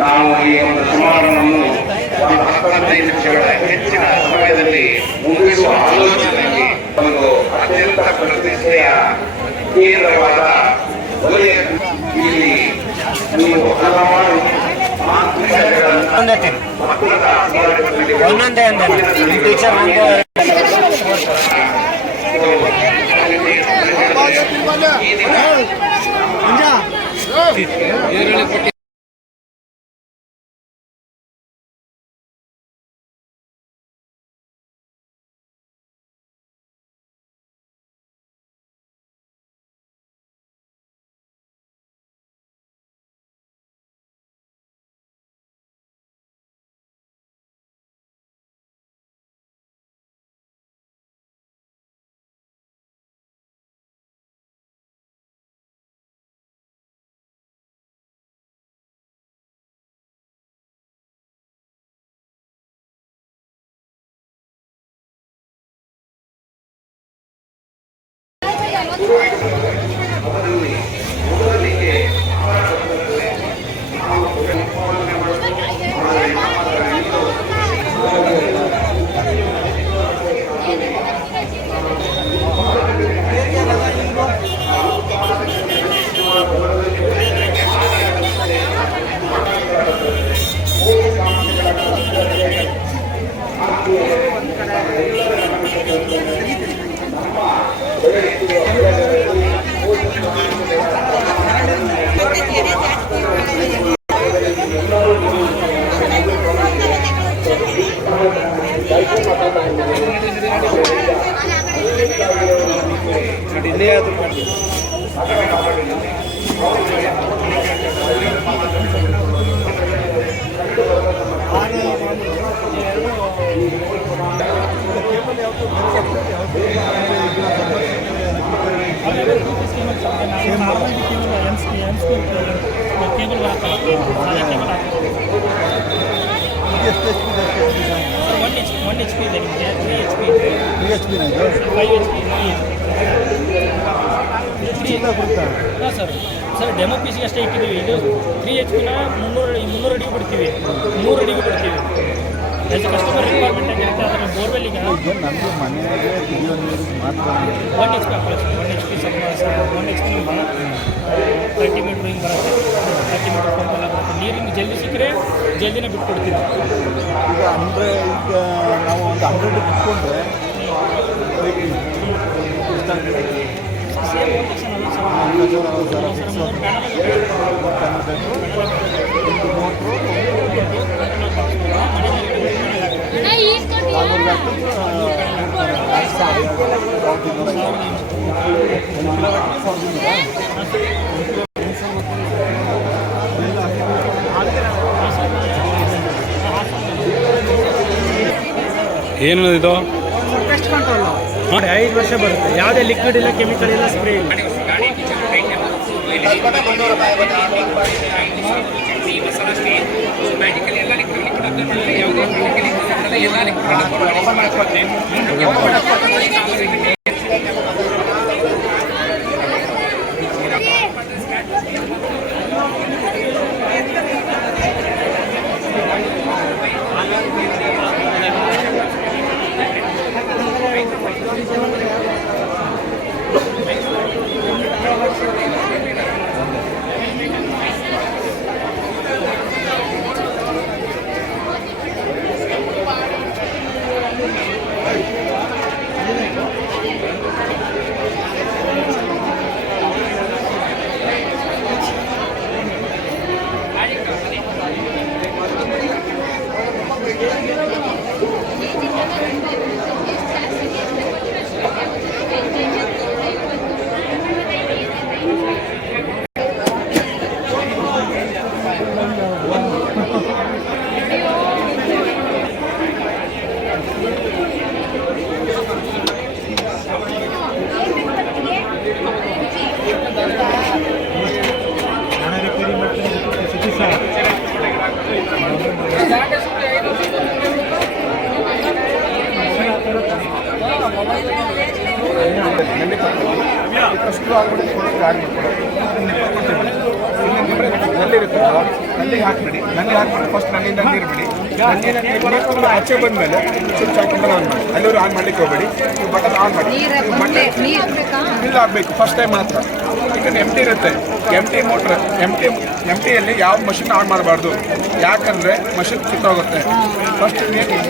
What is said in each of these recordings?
ನಾವು ಈ ಒಂದು ಸಮಾರಂಭವನ್ನು ಒಂದು 15 ನಿಮಿಷಗಳ ಹೆಚ್ಚಿನ ಸಮಯದಲ್ಲಿ ಮುಗಿಸುವ ಆಲೋಚನೆಯಲ್ಲಿ ಒಂದು ಅತ್ಯಂತ ಪ್ರತಿಷ್ಠೆಯ ಕೇಂದ್ರವಾದ ವಲಯ ಇಲ್ಲಿ ನೀವು ಹಲವಾರು ಒಂದೊಂದೇ ಟೀಚರ್ ಸರ್ ಡೆಮೋ ಪೀಸಿಗೆ ಅಷ್ಟೇ ಇಟ್ಟಿದ್ದೀವಿ. ಇದು 3 HP 300 ಅಡಿಗೆ ಬಿಡ್ತೀವಿ, 3 ಅಡಿಗೆ ಬಿಡ್ತೀವಿ. ಕಸ್ಟಮರ್ ರಿಕ್ವೈರ್ಮೆಂಟ್ ಆಗಿರುತ್ತೆ. ಅದರ ಬೋರ್ವೆಲ್ಲಿಗೆ ನಮಗೆ ಮನೆಯಾಗೆ ಕುಡಿಯೋ ನೀರು ಮಾತ್ರ 1 HP ಹಾಕ್ಕೊಳ್ಳಿ. 1 HP 1 HP 30 ಮೀಟ್ರ್ ಹಿಂಗೆ ಬರುತ್ತೆ. 30 ಮೀಟ್ರ್ ಪಂಪ್ ಎಲ್ಲ ಬರುತ್ತೆ. ನೀರಿಗೆ ಜಲ್ದಿ ಸಿಕ್ಕರೆ ಜಲ್ದಿನೇ ಬಿಟ್ಕೊಡ್ತೀವಿ. ಈಗ ಅಂದರೆ ಈಗ ನಾವು ಒಂದು 100 ಬಿಟ್ಕೊಂಡ್ರೆ ಏನು ಇದು ಪೆಸ್ಟ್ ಕಂಟ್ರೋಲ್ 5 ವರ್ಷ ಬರುತ್ತೆ. ಯಾವುದೇ ಲಿಕ್ವಿಡ್ ಇಲ್ಲ, ಕೆಮಿಕಲ್ ಇಲ್ಲ, ಸ್ಪ್ರೇ ಇಲ್ಲ. ಫಸ್ಟ್ ಆಗ್ಬಿಟ್ಟು ಕೊಡೋಕೆ ಆಗಿ ನಲ್ಲಿ ಇರುತ್ತೆ ನಲ್ಲಿಗೆ ಹಾಕ್ಬಿಡಿ. ನಲ್ಲಿ ಹಾಕ್ಬಿಟ್ಟು ಫಸ್ಟ್ ನಲ್ಲಿಂದ ನೀರು ಬಿಡಿ. ನಲ್ಲಿನ ನೀರು ಆಚೆ ಬಂದಮೇಲೆ ಸ್ವಿಚ್ ಹಾಕೊಂಡು ಆನ್ ಮಾಡಿ. ಅಲ್ಲಿವರು ಆನ್ ಮಾಡ್ಲಿಕ್ಕೆ ಹೋಗಬೇಡಿ. ನೀವು ಬಟನ್ ಆನ್ ಮಾಡಿ. ಬಿಲ್ ಆಗಬೇಕು ಫಸ್ಟ್ ಟೈಮ್ ಮಾತ್ರ. ಈಗ ಎಂಟಿ ಇರುತ್ತೆ. ಎಂಟಿ ಮೋಟ್ರ್ ಎಂಟಿಯಲ್ಲಿ ಯಾವ ಮಷಿನ್ ಆನ್ ಮಾಡಬಾರ್ದು. ಯಾಕಂದರೆ ಮಷಿನ್ ಕಿತ್ತೋಗುತ್ತೆ.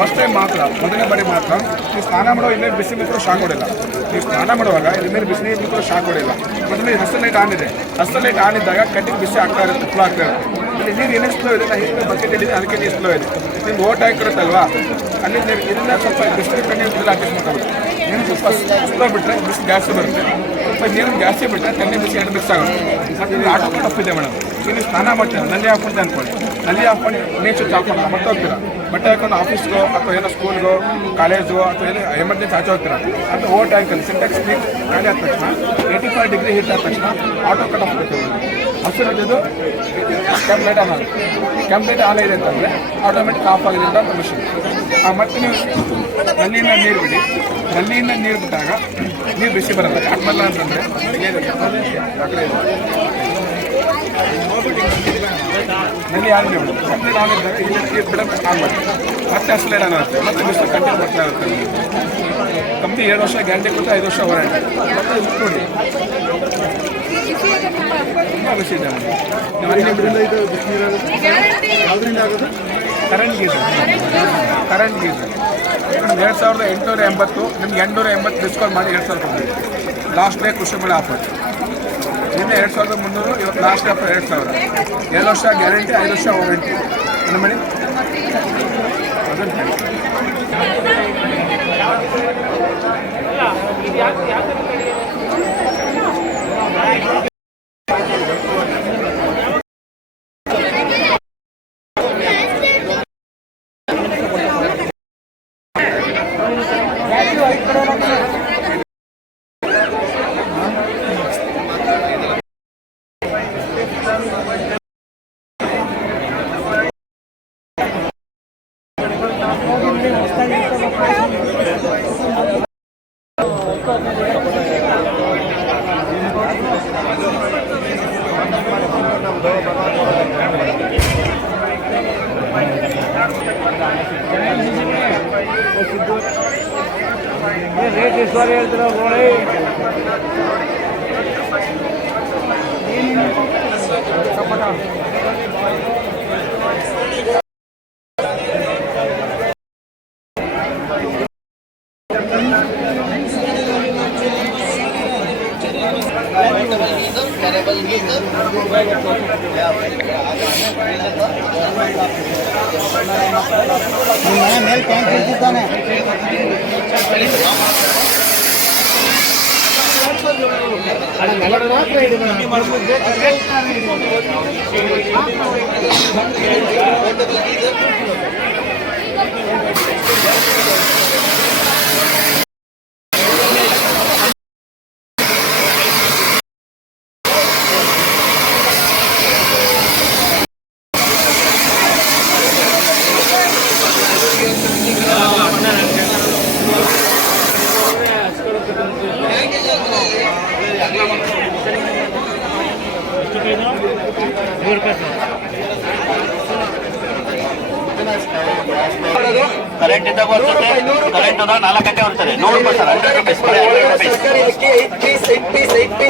ಫಸ್ಟ್ ಟೈಮ್ ಮಾತ್ರ, ಮೊದಲನೇ ಬಾರಿ ಮಾತ್ರ. ನೀವು ಸ್ನಾನ ಮಾಡೋ ಇನ್ನೇ ಬಿಸಿ ನೀರು ಶಾಕ್ ಹೊಡಿಲ್ಲ. ನೀವು ಸ್ನಾನ ಮಾಡುವಾಗ ಇನ್ನೇನು ಬಿಸಿ ನೀರು ಶಾಕ್ ಹೊಡಿಲ್ಲ. ಮೊದಲು ಹಸಿರು ಲೈಟ್ ಆನ್ ಇದೆ. ಹಸಿರು ಲೈಟ್ ಆನ್ ಇದ್ದಾಗ ಕಟ್ಟಿಗೆ ಬಿಸಿ ಆಗ್ತಾ ಇರುತ್ತೆ, ಫ್ಲೋ ಆಗ್ತಾ ಇರುತ್ತೆ. ಇಲ್ಲಿ ನೀರು ಏನೇ ಸ್ಲೋ ಇದೆ, ನಾನು ಹಿಂದೆ ಬಕೆಟ್ ಇಟ್ಟಿದ್ದೀನಿ ಅದಕ್ಕೆ ನೀರು ಸ್ಲೋ ಇದೆ. ನಿಮ್ಗೆ ಓಟ್ ಹಾಕಿರುತ್ತಲ್ವಾ, ಅಲ್ಲಿ ನೀರು ಇದನ್ನ ಸ್ವಲ್ಪ ಬಿಸಿಲು ಕಣ್ಣಿ ಬಿಸಿಲು ಅಡ್ಜಸ್ಟ್ ಮಾಡ್ಕೋಬೇಕು. ನೀರು ಸ್ವಲ್ಪ ಸ್ಲೋ ಬಿಟ್ಟರೆ ಬಿಸಿ ಜಾಸ್ತಿ ಬರುತ್ತೆ. ಸ್ವಲ್ಪ ನೀರು ಜಾಸ್ತಿ ಬಿಟ್ಟರೆ ತಣ್ಣೆ ಬಿಸಿ ಎರಡು ಮಿಕ್ಸ್ ಆಗುತ್ತೆ. ಮತ್ತು ಇದು ಆಟೋ ಕೂಡ ಇದೆ ಮೇಡಮ್. ನೀವು ಸ್ನಾನ ಮಾಡ್ತೀರ ನಲ್ಲಿ ಹಾಕ್ಕೊಂಡು ಅಂದ್ಕೊಳ್ಳಿ. ನಲ್ಲಿ ಹಾಕ್ಕೊಂಡು ನೀರು ಸ್ವಿಚ್ ಹಾಕೊಂಡು ಮತ್ತೆ ಹೋಗ್ತೀರಾ. ಬಟ್ಟೆ ಹಾಕೊಂಡು ಆಫೀಸ್ಗೋ ಅಥವಾ ಏನೋ ಸ್ಕೂಲ್ಗೋ ಕಾಲೇಜು ಅಥವಾ ಏನೋ ಎಮರ್ಜೆನ್ಸಿ ಆಚೆ ಹೋಗ್ತೀರಾ. ಅಂತ ಓಟ್ ಹಾಕಲ್ಲಿ ಸಿಂಟೆಕ್ಸ್ ನೀರು ಖಾಲಿ ಆದ ತಕ್ಷಣ 85 ಡಿಗ್ರಿ ಹೀಟ್ ಆದ ತಕ್ಷಣ ಆಟೋ ಕಟ್ ಆಫ್ ಬೇಕು. ಹಸಿರು ಇದು ಕೆಂಪ್ ಲೈಟ್ ಆನ್ ಆಗುತ್ತೆ. ಕೆಂಪ್ ಲೈಟ್ ಆನ್ ಇದೆ ಅಂತಂದರೆ ಆಟೋಮೆಟಿಕ್ ಆಫ್ ಆಗಿದೆ ಅಂತ ಮಷಿನ್. ಮತ್ತೆ ನೀವು ನಲ್ಲಿಯಿಂದ ನೀರು ಬಿಡಿ. ನಲ್ಲಿಯಿಂದ ನೀರು ಬಿಟ್ಟಾಗ ನೀರು ಬಿಸಿ ಬರಲ್ಲ. ಯಾಕೆ ಬರಲ್ಲ ಅಂತಂದರೆ ನಲ್ಲಿ ಆನ್ ಮಾಡಿ. ಕಂಪ್ಲೀಟ್ ಆನ್ ಇದ್ದಾಗ ಇಲ್ಲಿ ನೀರು ಬಿಡೋದು ಆನ್ ಮಾಡಿ. ಮತ್ತೆ ಅಸಲೇಟ್ ಆನ್ ಆಗುತ್ತೆ. ಮತ್ತೆ ಬಿಸಿಲು ಕಂಟಿನ್ಯೂ ಬರ್ತಾ ಇರುತ್ತೆ. ಕಂಪ್ನಿ 7 ವರ್ಷ ಗ್ಯಾರಂಟಿ ಕೊಟ್ಟು 5 ವರ್ಷ ವಾರಂಟಿ. ಮತ್ತೆ ನೋಡಿ ತುಂಬ ಬಿಸಿ ಇದೆ. Current geyser 2880. ನಿಮ್ಗೆ 880 ಡಿಸ್ಕೌಂಟ್ ಮಾಡಿ 2000 ಕೊಡ್ತೀವಿ. ಲಾಸ್ಟ್ ಡೇ ಕೃಷಿ ಮೇಳ ಆಫರ್. ನಿನ್ನೆ 2300, ಇವತ್ತು ಲಾಸ್ಟ್ ಆಫರ್ 2000. 7 ವರ್ಷ ಗ್ಯಾರಂಟಿ, 5 ವರ್ಷ ವಾರಂಟಿ. ಏನು ಮಾಡಿ ಅದನ್ನು ಹೇಳಿ. ರೇಟ್ ಎಷ್ಟು ಹೇಳ್ತೀರ ಗೋಳಿ? ಮೇಲೆ ಟ್ಯಾಂಕ್ ಇರ್ತಿದ್ದಾನೆ. ಕರೆಂಟ್ ಇದ್ದಾಗ ಬರ್ತದೆ. ಕರೆಂಟ್ 4 ಗಂಟೆ ಬರ್ತದೆ. 100 ಸರ್, 100 ರುಪೀಸ್.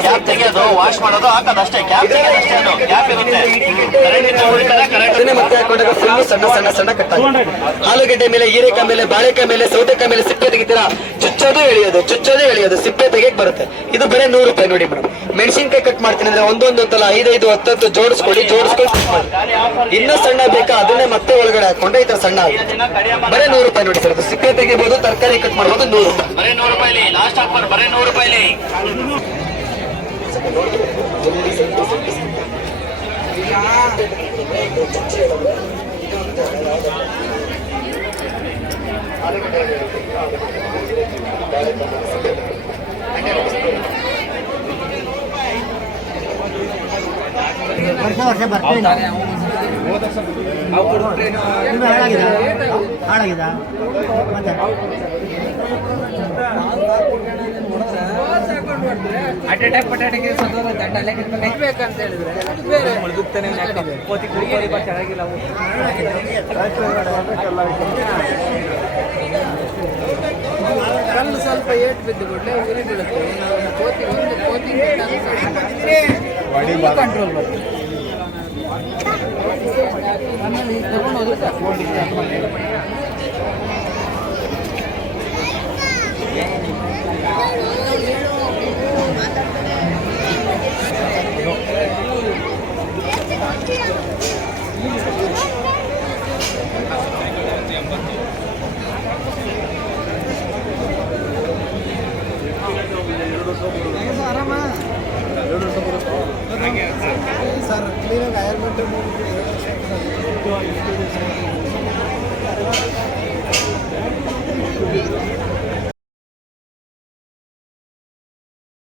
ಕ್ಯಾಪ್ ತೆಗೆಯೋದು, ವಾಶ್ ಮಾಡೋದು, ಹಾಕೋದು ಅಷ್ಟೇ. ಕ್ಯಾಪ್ ತೆಗೆಯೋದು ಅಷ್ಟೇ. ಅದು ಕ್ಯಾಪ್ ಇರುತ್ತೆ. ಕರೆಂಟ್ ಇದ್ದಾಗ ಉಳಿತಾರೆ. ಕರೆಂಟ್ ಮತ್ತೆ ಹಾಕೊಂಡಾಗ ಫುಲ್ ಸಣ್ಣ ಸಣ್ಣ ಸಣ್ಣ ಕಟ್ ಆಲೂಗಡ್ಡೆ ಮೇಲೆ, ಹೀರೆಕಾಯಿ ಮೇಲೆ, ಬಾಳೆಕಾಯಿ ಮೇಲೆ, ಸೌತೆಕಾಯಿ ಮೇಲೆ ಸಿಪ್ಪೆ ತೆಗಿತೀರಾ. ಚುಚ್ಚೋದು ಎಳೆಯೋದು ಸಿಪ್ಪೆ ತೆಗೆಯಕ್ ಬರುತ್ತೆ. ಇದು ಬರೀ 100 ರೂಪಾಯಿ ನೋಡಿ ಮೇಡಮ್. ಮೆಣಸಿನ್ಕಾಯಿ ಕಟ್ ಮಾಡ್ತೀನಿ ಅಂದ್ರೆ ಒಂದೊಂದೊಂದಲ್ಲ 5, 10 ಜೋಡಿಸ್ಕೊಳ್ಳಿ. ಇನ್ನೂ ಸಣ್ಣ ಬೇಕಾ ಅದನ್ನೇ ಮತ್ತೆ ಒಳಗಡೆ ಹಾಕೊಂಡ್ರೆ ಈ ತರ ಸಣ್ಣ ಆಗುತ್ತೆ. ಬರೀ 100 ರೂಪಾಯಿ ನೋಡಿ ಸರ್. ಸಿಪ್ಪೆ ತೆಗಿಬಹುದು, ತರಕಾರಿ ಕಟ್ ಮಾಡಬಹುದು. 100 ರೂಪಾಯಿ. ಬರೀ 100 ರೂಪಾಯಿ ಲಾಸ್ಟ್ ಆಫರ್. ಬರೀ 100 ರೂಪಾಯಿ. ವರ್ಷ ಬರ್ತೀನಿ. ಹಾಳಾಗಿದ ಮತ್ತೆ ಅಟ್ಯಾಕ್ ಪಟಾಟಿಗೆ ಬೇಕಂತ ಹೇಳಿದ್ರೆ ಬೇರೆ ಕೋತಿ ಕುಡಿಯೋದು ಚೆನ್ನಾಗಿಲ್ಲ ಕಲ್ಲು ಸ್ವಲ್ಪ ಏಟು ಬಿದ್ದು ಕೊಟ್ಟರೆ ಉರಿ ಬೀಳುತ್ತೆ ಕೋತಿ ಒಂದು ಕೋತಿ ಕಂಟ್ರೋಲ್ ಬರುತ್ತೆ ಆಮೇಲೆ ತಗೊಂಡು ಹೋದ್ರೆ ಆರಾಮ ಸರ್ ಕ್ಲೀನಾಗಿ ಆಯರ್ಮೆಂಟ್